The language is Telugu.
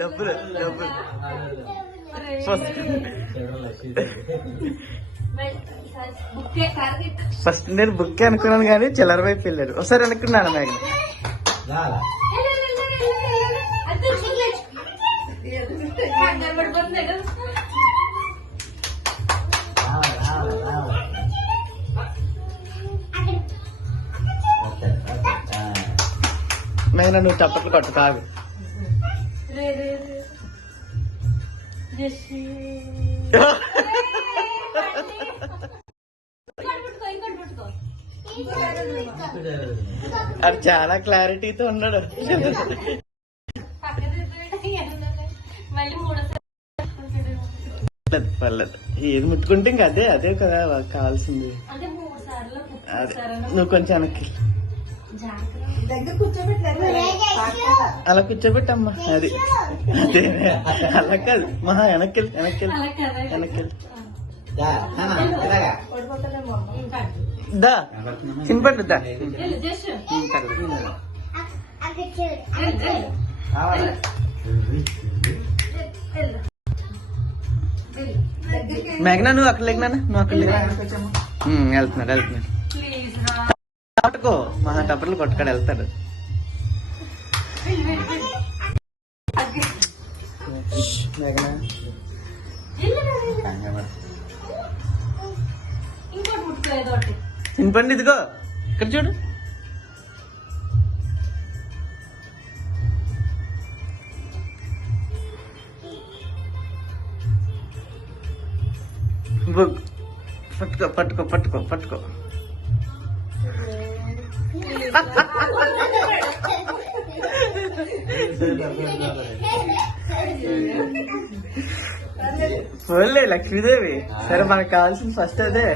డబ్బులు డబ్బులు ఫస్ట్ నేను బుక్ అనుకున్నాను కానీ చిల్లర వైపు వెళ్ళాడు. ఒకసారి అనుకున్నాను మ్యాగ్ మేఘన నువ్వు చప్పట్లు కొట్టు కాదు. అది చాలా క్లారిటీతో ఉన్నాడు. పర్లేదు ఏది ముట్టుకుంటే ఇంకా అదే అదే కదా కావాల్సింది. అదే నువ్వు కొంచెం వెనక్కి అలా కూర్చోబెట్టమ్మా. అది అదే అలా కాదు మహా వెనక్కి వెనక్కి వెనక్కి దా సింపట్టు దా. మేఘనా నువ్వు అక్కడ లేకునా నువ్వు అక్కడ వెళ్తున్నాడు వెళ్తున్నాడు. పట్టుకో మహా టప్పర్లు కొట్టుకాడు వెళ్తాడు. మేఘనా సింపండి ఇదిగో ఇక్కడ చూడు. పట్టుకో పట్టుకో పట్టుకో పట్టుకో. పోలే లక్ష్మీదేవి. సరే మనకు కావాల్సింది ఫస్ట్ అదే.